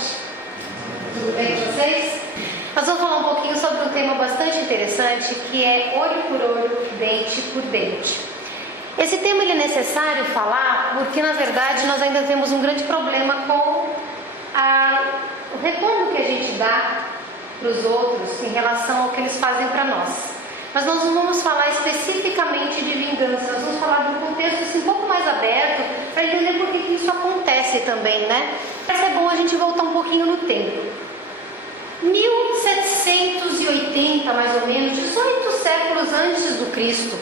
noite. Tudo bem com vocês? Nós vamos falar um pouquinho sobre um tema bastante interessante, que é olho por olho, dente por dente. Esse tema ele é necessário falar porque, na verdade, nós ainda temos um grande problema com o retorno que a gente dá para os outros em relação ao que eles fazem para nós. Mas nós não vamos falar especificamente de vingança, nós vamos falar de um contexto assim, um pouco mais aberto, para entender por que isso acontece também, né? Mas é bom a gente voltar um pouquinho no tempo. 1780, mais ou menos, 18 séculos antes do Cristo,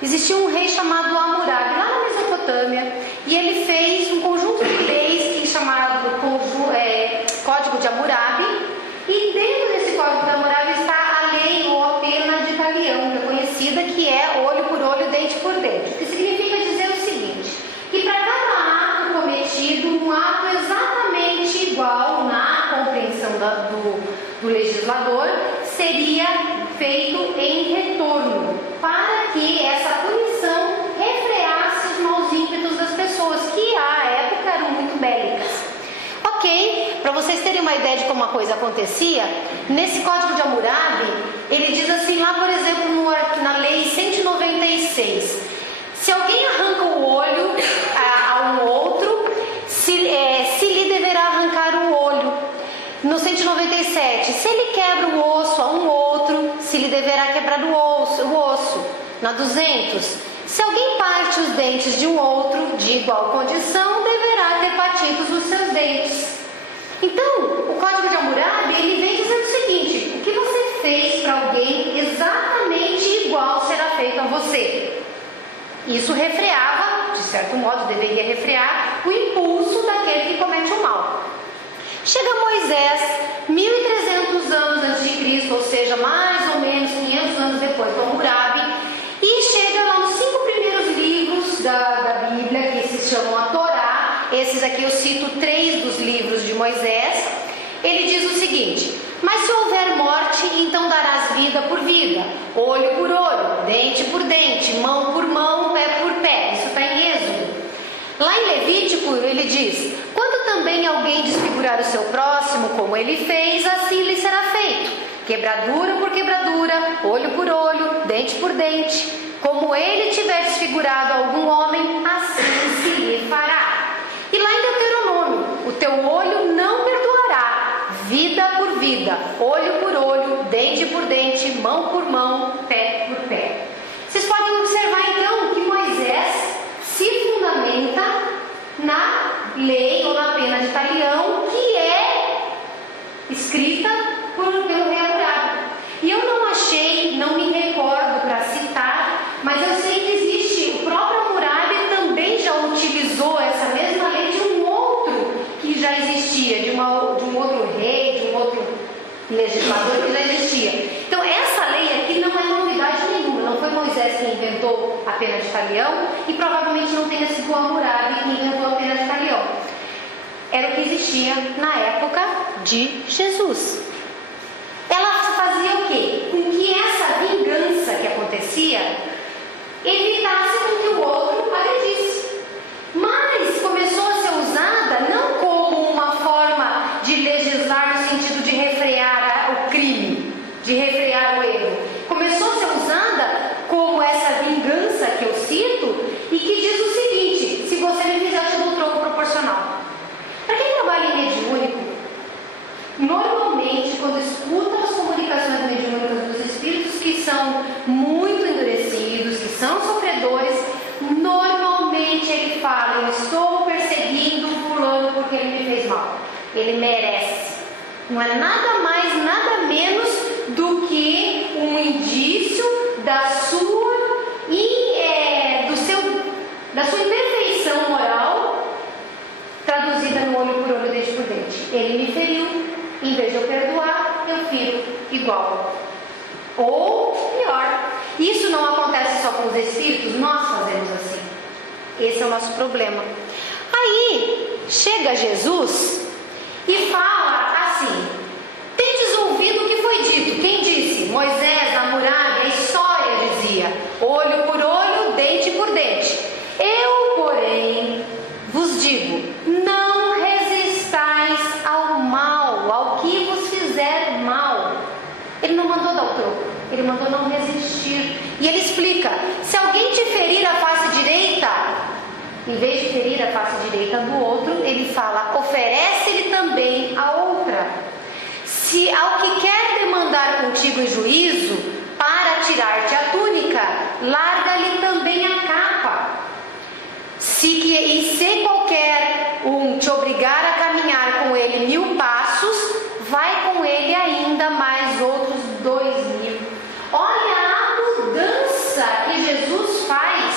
existia um rei chamado Hammurabi, lá na Mesopotâmia, e ele fez um conjunto de leis que chamado Código de Hammurabi, e dentro desse Código de Hammurabi está a lei ou a pena de Talião, que é conhecida, que é olho por olho, dente por dente, o que significa dizer o seguinte, que para cada ato cometido, um ato exatamente igual na compreensão do legislador seria feito em retorno, para que essa punição refreasse os maus ímpetos das pessoas, que à época eram muito bélicas. Ok, para vocês terem uma ideia de como a coisa acontecia, nesse Código de Hammurabi, ele diz assim, lá por exemplo, na lei 196, se alguém arranca o olho a um outro, se lhe deverá arrancar o olho. No 197, se ele quebra o osso a um outro, se lhe deverá quebrar o osso. Na 200, se alguém parte os dentes de um outro de igual condição, deverá ter partidos os seus dentes. Então, o Código de Hammurabi, ele vem dizendo o seguinte, o que você fez para alguém exatamente igual será feito a você. Isso refreava, de certo modo deveria refrear, o impulso daquele que comete o mal. Chega Moisés, 1300 anos antes de Cristo, ou seja, mais ou menos 500 anos depois do Hammurabi, e chega lá nos 5 primeiros livros da Bíblia, que se chamam a Torá. Esses aqui eu cito 3 dos livros de Moisés. Ele diz o seguinte, mas se houver morte, então darás vida por vida, olho por olho, dente por dente, mão por mão, pé por pé. Isso está em Êxodo. Lá em Levítico ele diz, quando também alguém desfigurar o seu próximo, como ele fez, assim lhe será feito. Quebradura por quebradura, olho por olho, dente por dente. Como ele tiver desfigurado algum homem, assim se lhe fará. E lá em Deuteronômio, o teu olho não perdoará, vida por vida, olho por olho, dente por dente, mão por mão, pé por pé. Vocês podem observar então que Moisés se fundamenta na lei ou na pena de Talião, que é escrita pelo rei Hammurabi. E eu não achei, não me recordo para citar, mas eu sei que existe, o próprio Hammurabi também já utilizou essa mesma lei de um outro que já existia, de um outro rei, de um outro legislador que já existia. Então essa lei aqui não é novidade nenhuma, não foi Moisés que inventou a pena de Talião e provavelmente não tenha sido o Hammurabi que inventou a pena de Talião. Era o que existia na época de Jesus. Ela fazia o quê? Com que essa vingança que acontecia evitasse com que o outro agredisse. Mas começou a ser usada não como uma forma de legislar no sentido de refrear o crime, de refrear o erro. Começou a ser usada como essa vingança que eu cito e que diz o seguinte, se você me fizer, eu te dou um troco proporcional. Para quem trabalha em mediúnico, normalmente quando escuta as comunicações mediúnicas dos espíritos que são muito endurecidos, que são sofredores, normalmente ele fala, eu estou perseguindo o fulano porque ele me fez mal, ele merece. Não é nada mais, nada menos do que um indício da sua imperfeição moral, traduzida no olho por olho, dente por dente. Ele me feriu, em vez de eu perdoar, eu firo igual. Ou pior, isso não acontece só com os espíritos, nós fazemos assim. Esse é o nosso problema. Aí chega Jesus e fala assim, tendes ouvido o que foi dito? Quem disse? Moisés, Hammurabi, a história dizia, olho por olho, dente por dente. Eu, porém, vos digo, não resistais ao mal. ele mandou não resistir. E ele explica: se alguém te ferir a face direita, em vez de ferir a face direita do outro, ele fala: oferece-lhe também a outra. Se ao que quer demandar contigo em juízo, para tirar-te a túnica, larga-lhe também a capa. Se qualquer um te obrigar a caminhar com ele 1000 passos, vai com ele ainda mais outros 2000. Olha a mudança que Jesus faz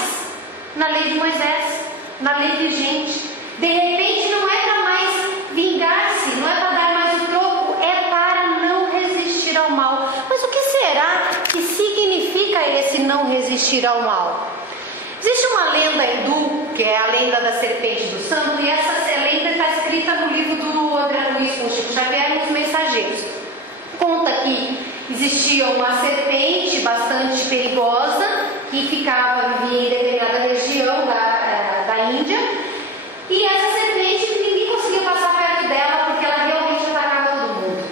na lei de Moisés, na lei vigente. De repente não é para mais vingar-se, não é para dar mais o troco, é para não resistir ao mal. Mas o que será que significa esse não resistir ao mal? Existe uma lenda hindu, que é a lenda da serpente do santo, e essa lenda está escrita no livro do André Luiz com Chico Xavier e os Mensageiros. Conta que existia uma serpente bastante perigosa que vivia em determinada região da Índia, e essa serpente ninguém conseguia passar perto dela porque ela realmente atacava todo mundo.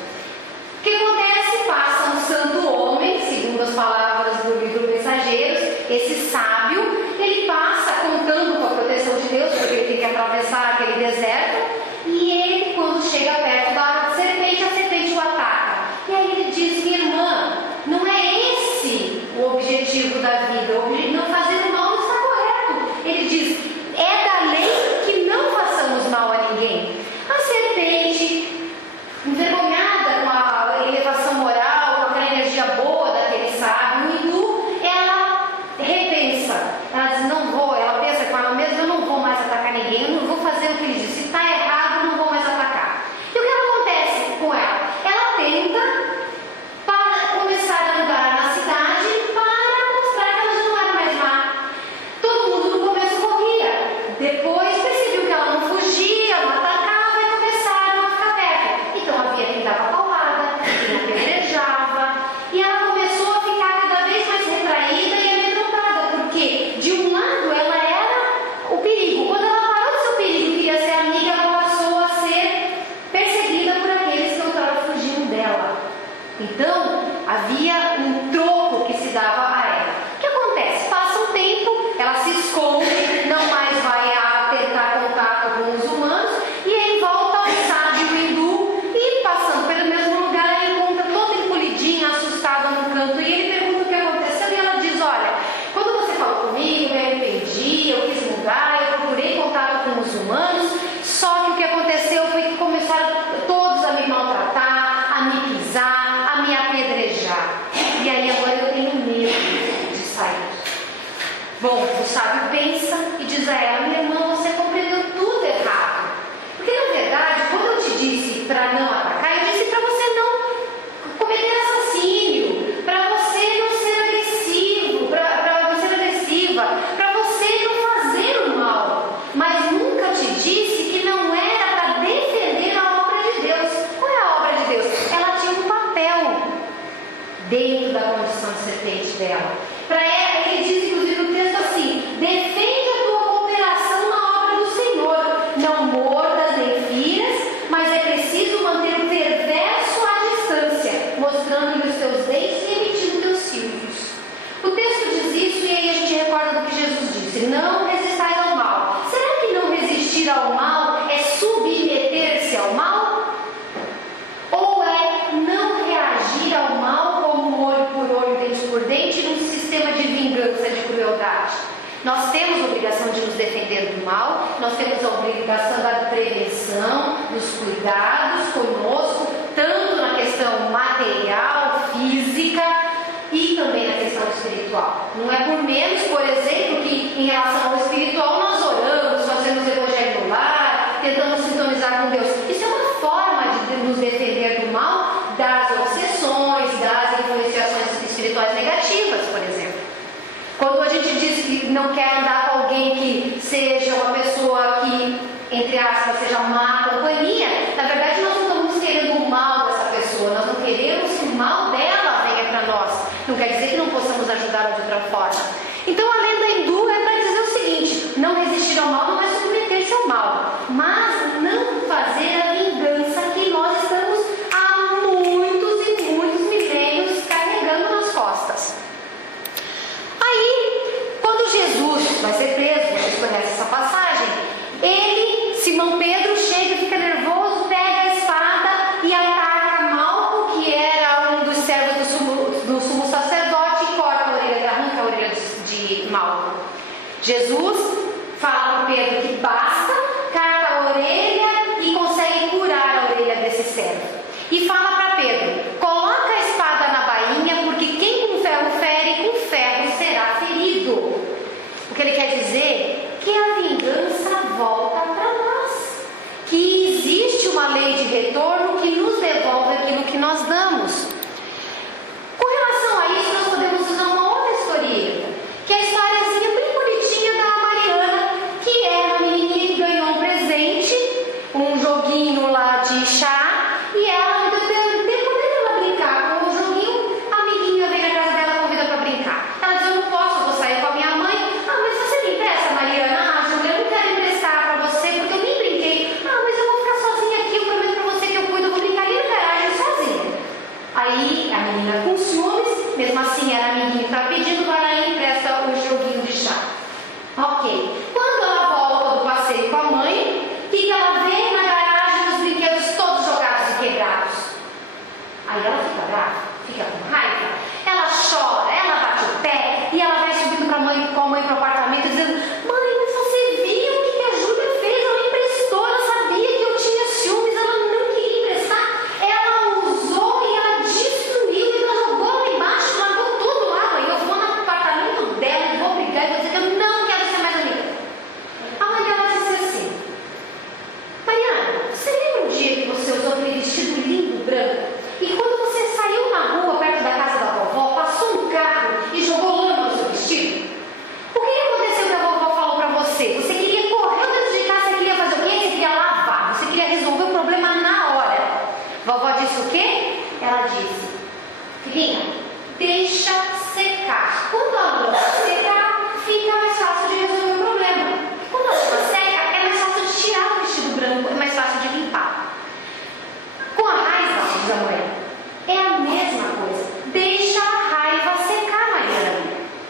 O que acontece? Passa um santo homem, segundo as palavras do livro Mensageiros, esse sábio, ele passa contando com a proteção de Deus, porque ele tem que atravessar aquele deserto, e ele, quando chega perto da serpente, a serpente o ataca. E aí ele diz: minha irmã, não é esse o objetivo da vida, não fazer o mal não está correto. Ele diz: é da lei que não façamos mal a ninguém. A serpente, envergonhada com a elevação moral, com aquela energia boa daquele sábio, o hindu, ela repensa. Ela diz: não vou. Ela pensa com ela mesma: eu não vou mais atacar ninguém, eu não vou fazer o que ele diz. Se está errado, eu não vou mais atacar. E o que acontece com ela? Ela tenta começar a andar na cidade para mostrar que ela já não era mais má. Todo mundo no começo corria, depois percebeu que ela não fugia, não atacava e começaram a ficar perto. Então havia quem dava paulada, quem apedrejava, e ela começou a ficar cada vez mais retraída e amedrontada, porque de um lado ela era o perigo. Quando ela parou de ser o perigo e queria ser amiga, ela passou a ser perseguida por aqueles que estavam fugindo dela. Então havia um troco que se dava a ela. O que acontece? Passa um tempo, ela se esconde, não mais vai a tentar contato com os humanos, e aí volta ao sábio hindu, e passando pelo mesmo lugar, ela encontra toda encolhidinha, assustada no canto, e ele pergunta o que aconteceu, e ela diz: olha, quando você falou comigo, eu me arrependi, eu quis mudar, eu procurei contato com os humanos, só que o que aconteceu foi que começaram todos a me maltratar, a me pisar, a me apedrejar. E aí agora eu tenho medo de sair. Bom, o sábio pensa e diz a ela: minha irmã, você compreendeu tudo errado. Porque na verdade, quando eu te disse para não atacar, eu disse para você não cometer assassínio, para você não ser agressivo, para não ser agressiva, para você não fazer o mal. Mas nunca te disse que não era para defender a obra de Deus. Qual é a obra de Deus? Ela tinha um papel dentro da condição de serpente dela. Para ela, ele diz inclusive no texto assim: defende a tua cooperação na obra do Senhor, não mordas nem firas, mas é preciso manter o perverso à distância, mostrando-lhe os teus dentes e emitindo teus silvos. O texto diz isso, e aí a gente recorda do que Jesus disse: não resistais ao mal. Será que não resistir ao mal é submeter-se ao mal? Ou é não reagir ao mal como olho por olho, dente por dente, num sistema de vingança, de crueldade? Nós temos a obrigação de nos defender do mal, nós temos a obrigação da prevenção, dos cuidados conosco, tanto na questão material, física e também na questão espiritual. Não é por menos, por exemplo, que em relação ao espiritual nós oramos, fazemos evangelho no lar, tentamos sintonizar com Deus. Isso é uma forma de nos defender do mal, das obsessões, das influenciações espirituais negativas, por exemplo. Quando a gente diz que não quer andar com alguém que seja uma pessoa que, entre aspas, seja má companhia, na verdade nós não estamos querendo o mal dessa pessoa, nós não queremos que o mal dela venha para nós. Não quer dizer que não possamos ajudá-la de outra forma. Então a lenda hindu é para dizer o seguinte: não resistir ao mal não é submeter-se ao mal, mas não fazer a vingança que nós estamos há muitos e muitos milênios carregando nas costas. Então Pedro chega, fica nervoso, pega a espada e ataca Malco, que era um dos servos do sumo sacerdote, e corta a orelha, arranca a orelha de Malco. Jesus fala para Pedro que basta, carta a orelha e consegue curar a orelha desse servo. E fala para Pedro: coloca a espada na bainha, porque quem com ferro fere, com ferro será ferido. O que ele quer dizer? Que a vingança volta para nós. Que existe uma lei de retorno que nos devolve aquilo que nós damos. Com relação a isso, nós podemos usar uma outra historieta, que é a historiazinha bem bonitinha da Mariana, que é uma menininha que ganhou um presente, um joguinho lá de chá, e ela, podendo ela brincar com o joguinho, a amiguinha vem na casa dela e convida para brincar. Ela diz: eu não posso, eu vou sair com a minha mãe. Ah, mas você me empresta, Mariana? Ah, Júlia, eu não quero emprestar para você, porque eu nem brinquei. Ah, mas eu vou ficar sozinha aqui, eu prometo para você que eu cuido, eu vou brincar ali na garagem sozinha. Aí a menina, com ciúmes, mesmo assim era a amiguinha que estava pedindo, vai lá e empresta o joguinho de chá. Ok. Quando ela volta do passeio com a mãe, o que ela vê na garagem? Os brinquedos todos jogados e quebrados. Aí ela fica brava, fica com raiva, ela chora, ela bate o pé e ela vai subindo com a mãe para o apartamento dizendo: mãe, mas você viu o que a Júlia fez? Ela emprestou, ela sabia que eu tinha ciúmes, ela não queria emprestar, ela usou e ela destruiu e ela jogou lá embaixo, largou tudo lá, mãe. Eu vou no apartamento dela e vou brigar e vou dizer que eu não quero ser mais amiga. A mãe dela disse assim: Mariana, você lembra o dia que você usou aquele vestido lindo branco? E quando você saiu na rua perto da casa da vovó, passou um carro e jogou lama no seu vestido? O que aconteceu que a vovó falou pra você? Você queria correr dentro de casa, você queria fazer o quê? Você queria lavar, você queria resolver o problema na hora. Vovó disse o quê? Ela disse: filhinha, deixa secar. Quando a lama secar, fica mais fácil de resolver o problema. Quando a lama seca, é mais fácil de tirar o vestido branco, é mais fácil de limpar. Com a raiva, diz a mãe, é a mesma coisa. Deixa a raiva secar, Mariana.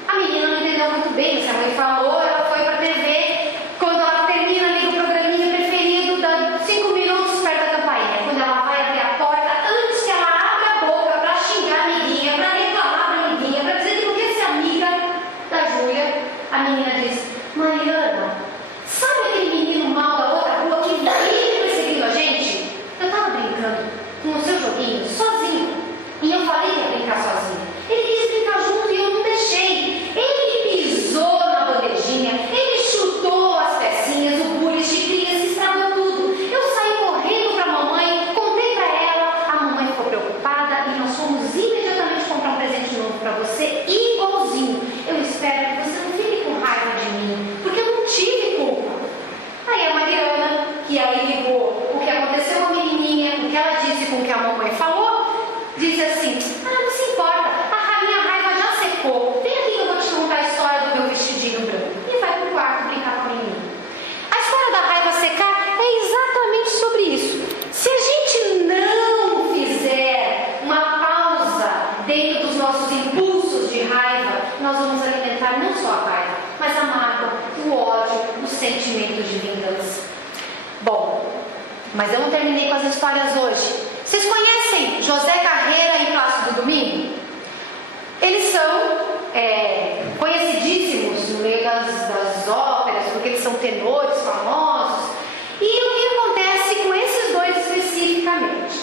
A menina não entendeu muito bem o que a mãe falou, ela foi para a TV. Quando ela termina, liga o programinha preferido, dá 5 minutos perto da campainha. Quando ela vai abrir a porta, antes que ela abra a boca para xingar a amiguinha, para reclamar da amiguinha, para dizer que não quer ser amiga da Júlia, a menina diz: Mariana, sabe aquele menino mal da outra rua que vive perseguindo a gente? Eu estava brincando com o seu joguinho sozinho e eu falei que ia brincar sozinha. Ele quis brincar junto e eu não deixei. Ele pisou na bandejinha, ele chutou as pecinhas, o bullying de criança estragou tudo. Eu saí correndo para a mamãe, contei para ela, a mamãe ficou preocupada e nós fomos imediatamente comprar um presente novo para você, igualzinho. Eu espero que você não fique com raiva de mim, porque eu não tive culpa. Aí a Mariana, que aí ligou o que aconteceu com a menininha, o que ela disse com o que a mamãe falou, disse assim: ah, não se importa, a minha raiva já secou, vem aqui que eu vou te contar a história do meu vestidinho branco. E vai pro quarto brincar com a menina. A história da raiva secar é exatamente sobre isso. Se a gente não fizer uma pausa dentro dos nossos impulsos de raiva, nós vamos alimentar não só a raiva, mas a mágoa, o ódio, o sentimento de vingança. Bom, mas eu não terminei com as histórias hoje. Vocês conhecem José Carreira e Plácido Domingo? Eles são conhecidíssimos no meio das óperas, porque eles são tenores famosos. E o que acontece com esses dois especificamente?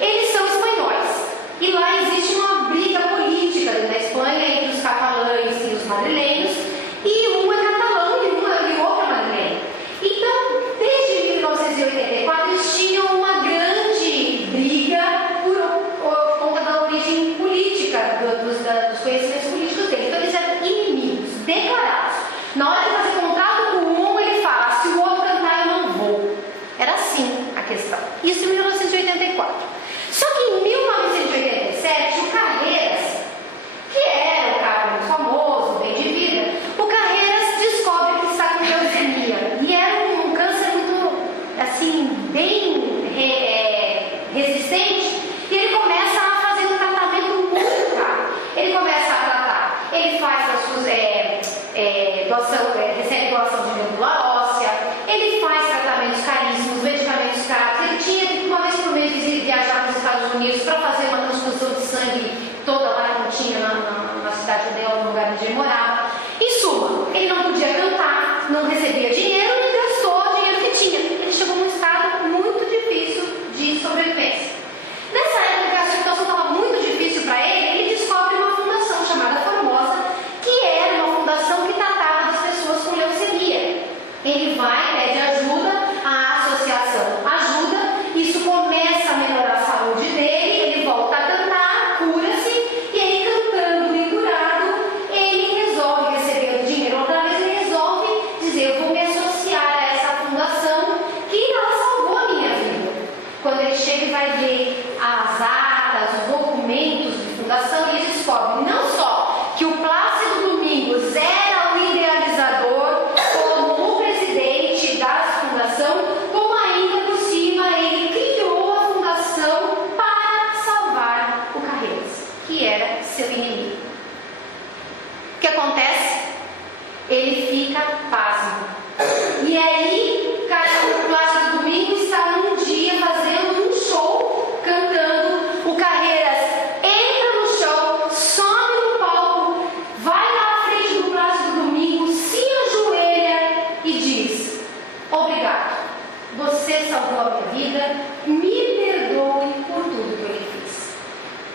Eles são espanhóis. E lá existe uma briga política na Espanha entre os catalães e os madrilenhos. E um é catalão e o outro é madrilenho. Então, desde 1984, eles tinham uma grande briga por conta da origem política, dos conhecimentos políticos deles. Então, eles eram inimigos, declarados. Na hora de fazer contrato com um, ele fala: se o outro cantar, eu não vou. Era assim a questão. Isso em 1984. Só que em 1987, o Carreiras, que era um cara muito famoso, bem de vida, o Carreiras descobre que está com leucemia. E era um câncer muito, assim, bem resistente. E ele começa a fazer um tratamento muito caro. Ele começa a tratar, ele faz as suas recebe doação de medula óssea, ele faz tratamentos você salvou a minha vida, me perdoe por tudo que eu lhe fiz.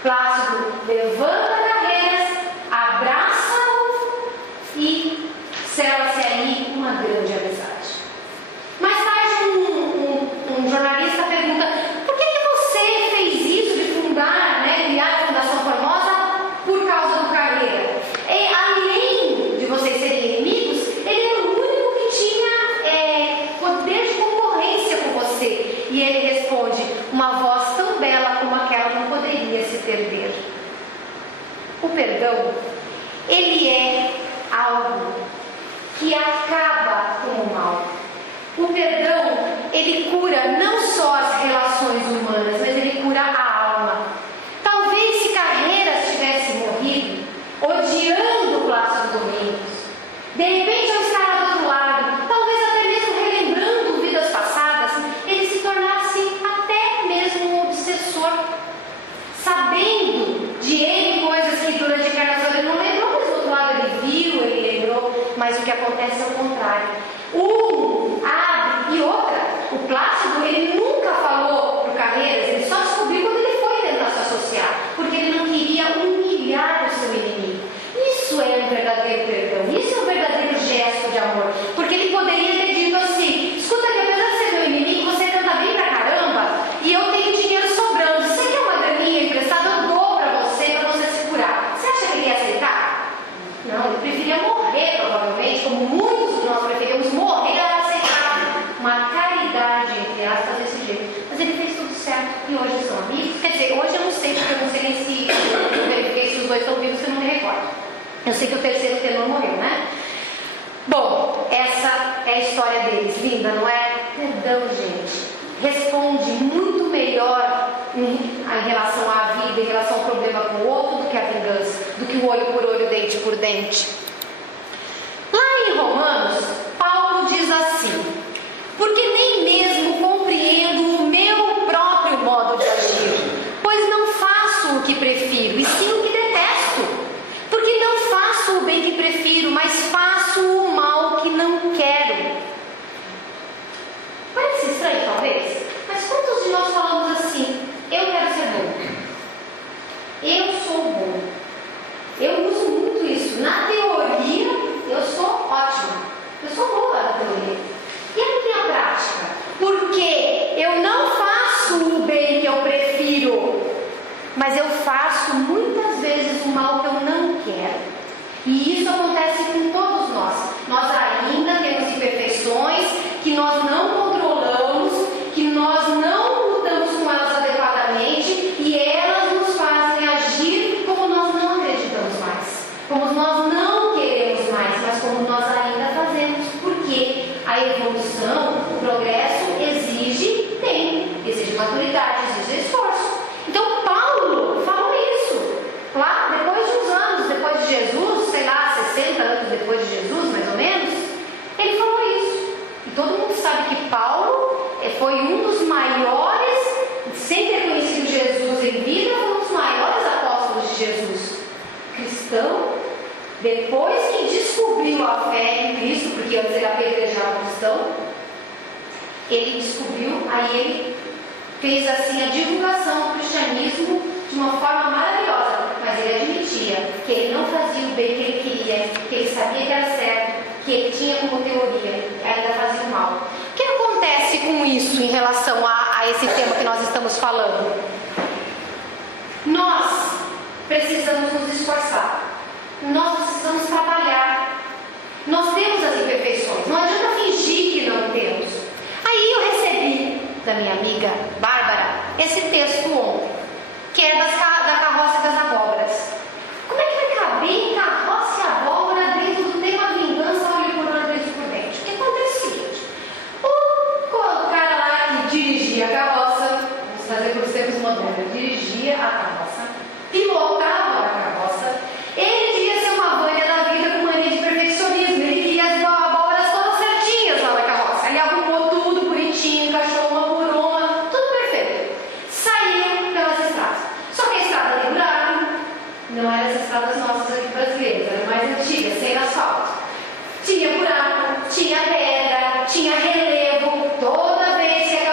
Plácido levanta carreiras, abraça-o e sela-se ali uma grande amizade. Mais tarde, um jornalista pergunta: por que você fez isso de fundar, criar a Fundação Formosa por causa do Carreira? E, além de vocês serem inimigos, ele era o único que tinha poder de concorrência com você. E ele responde: uma voz tão bela como aquela não poderia se perder. O perdão, ele é algo que acaba com o mal. O perdão, ele cura não só as relações humanas, mas ele cura a alma. Talvez se Carreiras tivesse morrido odiando Plácido Domingos, de repente ao estar lá do outro lado, talvez até mesmo relembrando vidas passadas, ele se tornasse até mesmo um obsessor, sabendo de N coisas que durante a encarnação ele não lembrou, mas do outro lado ele viu, ele lembrou, mas o que acontece é o contrário. E outra, o Plácido, ele nunca falou pro Carreiras, ele só descobriu quando ele foi tentar se associar, porque ele não queria humilhar o seu inimigo. Isso é um verdadeiro perdão, isso é um verdadeiro gesto de amor, porque ele poderia ter dito assim: escuta aqui, apesar de ser meu inimigo, você canta bem pra caramba, e eu tenho dinheiro sobrando, se você quer uma graninha emprestada, eu dou pra você se curar. Você acha que ele ia aceitar? Não, ele preferia morrer, provavelmente, como muitos de nós preferíamos morrer a aceitar uma caridade, entre aspas, desse jeito. Mas ele fez tudo certo e hoje são amigos. Quer dizer, hoje eu não sei, porque eu não sei nem se eu verifiquei se os dois estão vivos, eu não me recordo. Eu sei que o terceiro tenor morreu, né? Bom, essa é a história deles. Linda, não é? Perdão, gente. Responde muito melhor em relação à vida, em relação ao problema com o outro, do que a vingança, do que o olho por olho, dente por dente. Lá em Romanos, Paulo diz assim: porque nem mesmo compreendo o meu próprio modo de agir, pois não faço o que prefiro, e sim o que detesto. Porque não faço o bem que prefiro, mas faço o mal que não quero. Parece estranho, talvez, mas quantos de nós falamos assim: eu quero ser bom, eu sou bom? Eu uso muito isso. Na teoria, eu sou ótima, eu sou boa na teoria. E a minha prática? Porque eu não faço o bem que eu prefiro, mas eu faço muitas vezes o mal que eu não quero. E isso acontece com todos nós. Nós ainda temos imperfeições que nós não controlamos, que nós não lutamos com elas adequadamente, e elas nos fazem agir como nós não acreditamos mais, como nós não queremos mais, mas como nós ainda fazemos. Porque a evolução, o progresso exige tempo, exige maturidade, exige esforço. Então Paulo falou isso lá depois de uns anos, depois de Jesus, sei lá, 60 anos depois de Jesus, mais ou menos, ele falou isso. E todo mundo sabe que Paulo foi um dos maiores, sem ter conhecido Jesus em vida, foi um dos maiores apóstolos de Jesus. Cristão, depois que descobriu a fé em Cristo, porque antes ele apedrejava cristão, ele descobriu, aí ele fez assim a divulgação do cristianismo de uma forma maravilhosa, mas ele admitia que ele não fazia o bem que ele queria, que ele sabia que era certo, que ele tinha como teoria, e ainda fazia o mal. O que acontece com isso em relação a esse tema que nós estamos falando? Nós precisamos nos esforçar, nós precisamos trabalhar, nós temos as imperfeições, não adianta fingir que não temos. Aí eu recebi da minha amiga Bárbara esse texto ontem, que é da carroça das abóboras. Como é que vai caber carroça e abóbora dentro do tema vingança, olho por olho, dente por dente? O que acontece é o seguinte: o cara lá que dirigia a carroça, vamos fazer por tempos modernos, dirigia a carroça, pilotava a carroça, ele devia ser uma Vânia da vida com mania de perfeccionismo, ele queria as abóboras todas certinhas lá na carroça, ele arrumou tudo bonitinho, encaixou uma por uma, tudo perfeito. Saiu pelas estradas. Só que a estrada de buraco não eram as estradas nossas aqui brasileiras, eram mais antigas, sem asfalto. Tinha buraco, tinha pedra, tinha relevo. Toda vez que a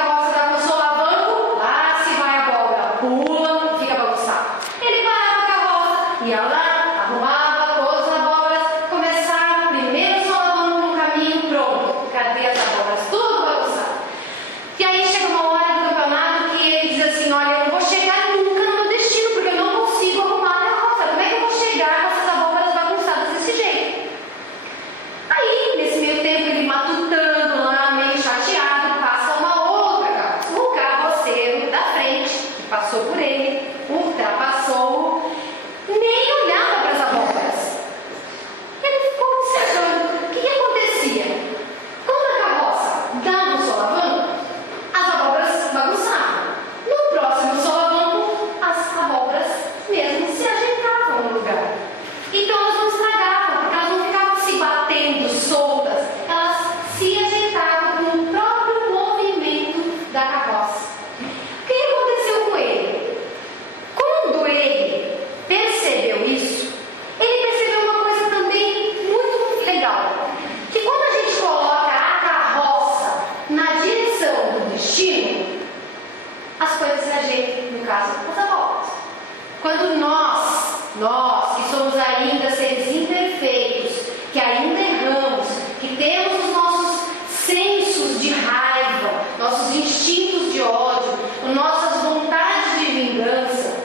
Quando nós que somos ainda seres imperfeitos, que ainda erramos, que temos os nossos sensos de raiva, nossos instintos de ódio, nossas vontades de vingança,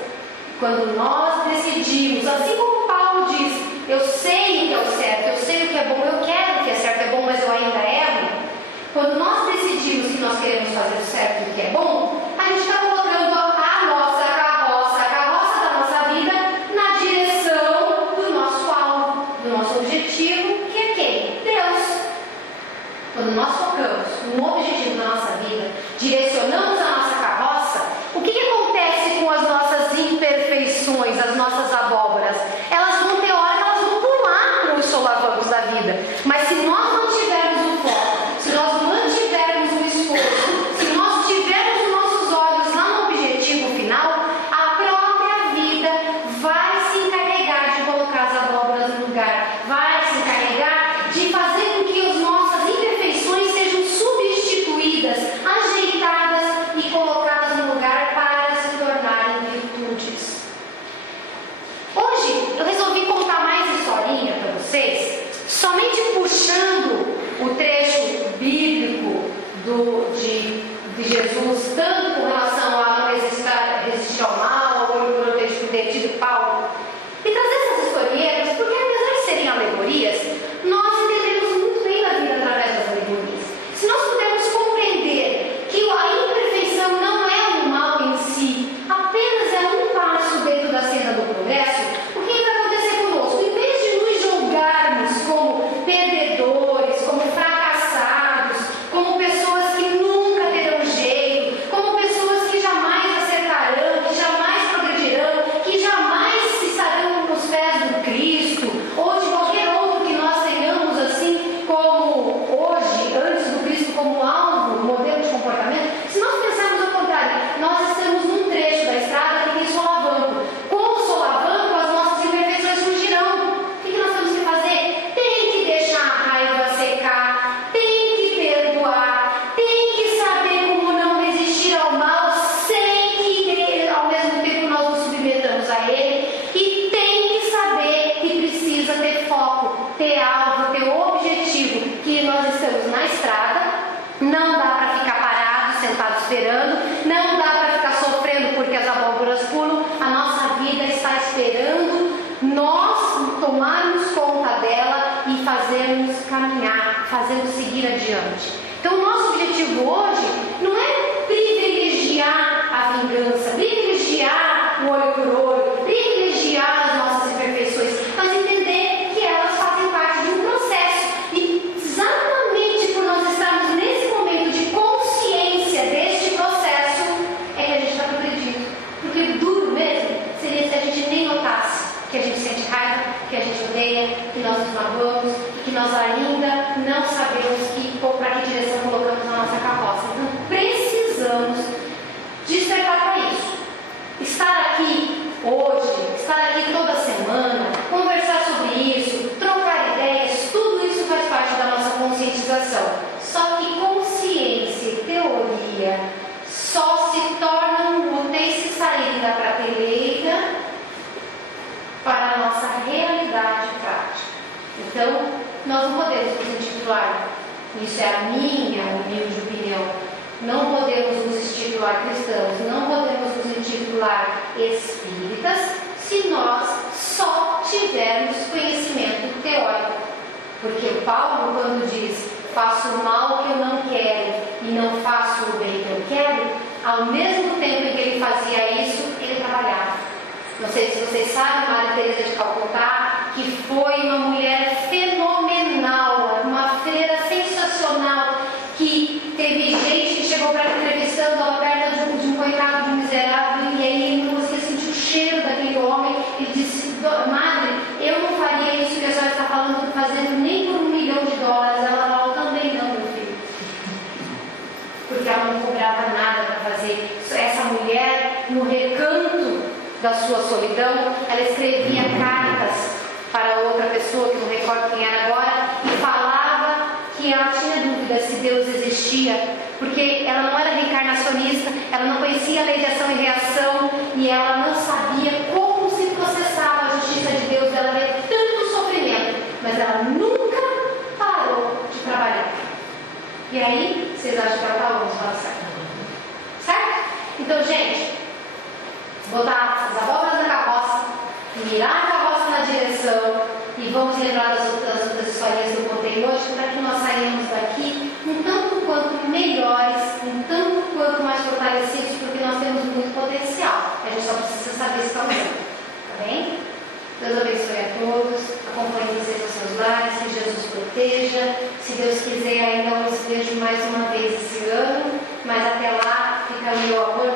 quando nós decidimos, assim como Paulo diz, eu sei o que é o certo, eu sei o que é bom, eu quero o que é certo, é bom, mas eu ainda erro. Quando nós decidimos que nós queremos fazer o certo e o que é bom, a gente está colocando a nossa carroça da nossa vida na direção do nosso alvo, do nosso objetivo, que é quem? Deus. Quando nós focamos no objetivo da nossa vida, direcionamos a nossa carroça, o que acontece com as nossas imperfeições, as nossas abóboras? Elas vão ter hora que elas vão pular com os solavancos da vida. Mas se nós mantivermos o foco, se nós mantivermos o esforço, se nós tivermos os nossos olhos lá no objetivo final, a própria vida vai se encarregar de colocar as abóboras no lugar, vai se encarregar de fazer com que as nossas imperfeições sejam substituídas, ajeitadas e colocadas no lugar para se tornarem virtudes. Hoje eu resolvi contar mais historinha para vocês, somente puxando o trecho bíblico de Jesus, tanto com relação a não resistir ao mal, ou o proteger de Paulo, e trazer essas historietas, porque apesar de serem alegorias, nós entendemos muito bem a vida através das alegorias. Se nós pudermos compreender que a imperfeição não é um mal em si, apenas é um passo dentro da cena do progresso, o que vai acontecer conosco? Em vez de nos julgarmos como perdedores, como fracassados, como pessoas que nunca terão jeito, como pessoas que jamais acertarão, que jamais progredirão, que jamais estarão nos pés do Cristo, ou de qualquer outro que nós tenhamos assim como hoje, antes do Cristo, como alvo, modelo de comportamento, se nós pensarmos ao contrário, nós estamos num trecho da estrada que tem solavanco. Com o solavanco, as nossas imperfeições surgirão. O que nós temos que fazer? Tem que deixar a raiva secar, tem que perdoar, tem que saber como não resistir ao mal sem que ao mesmo tempo nós nos submetamos a ele, e tem que saber que precisa ter foco, ter alvo, ter objetivo, que nós estamos na estrada, não dá para ficar parado, sentado esperando, não dá para ficar sofrendo porque as abóboras pulam, a nossa vida está esperando nós tomarmos conta dela e fazermos caminhar, fazermos seguir adiante. Então o nosso objetivo hoje não é privilegiar a vingança, privilegiar o olho por olho, privilegiar as nossas imperfeições, mas entender que elas fazem parte de um processo, e exatamente por nós estarmos nesse momento de consciência deste processo é que a gente está progredindo. Porque duro mesmo seria se a gente nem notasse que a gente sente raiva, que a gente odeia, que nós nos magoamos e que nós ainda não sabemos para que direção colocamos na nossa carroça. Então precisamos despertar para isso. Estar aqui hoje, estar aqui toda semana, conversar sobre isso, trocar ideias, tudo isso faz parte da nossa conscientização. Só que consciência e teoria só se tornam úteis se saírem da prateleira para a nossa realidade prática. Então, nós não podemos nos intitular, isso é a minha humilde opinião, não podemos nos intitular cristãos, não podemos nos intitular espíritas, se nós só tivermos conhecimento teórico. Porque Paulo, quando diz, faço o mal que eu não quero e não faço o bem que eu quero, ao mesmo tempo em que ele fazia isso, ele trabalhava. Não sei se vocês sabem, Maria Teresa de Calcutá, que foi uma mulher fenomenal, uma freira sensacional, que teve gente que chegou para ela entrevistando a perna de um coitado, de um miserável, e aí ele não conseguia sentir o cheiro daquele homem, e disse, madre, eu não faria isso que a senhora está falando, fazendo nem por $1 milhão. Ela falou, também não, meu filho. Porque ela não cobrava nada para fazer. Essa mulher, no recanto da sua solidão, ela escrevia cartas para outra pessoa, que não recordo quem era agora, e falava que ela tinha dúvida se Deus existia, porque ela não era reencarnacionista, ela não conhecia a lei de ação e reação, e ela não sabia como E aí, vocês acham que ela está longe do céu? Certo? Então, gente, botar as abóboras na carroça, mirar a carroça na direção e vamos lembrar das outras historinhas que eu contei hoje, para que nós saímos daqui um tanto quanto melhores, um tanto quanto mais fortalecidos, porque nós temos muito potencial. A gente só precisa saber se está usando. Tá bem? Deus abençoe a todos, acompanhe vocês nos seus lares, que Jesus proteja. Se Deus quiser, ainda eu os vejo mais uma vez esse ano, mas até lá fica o meu amor.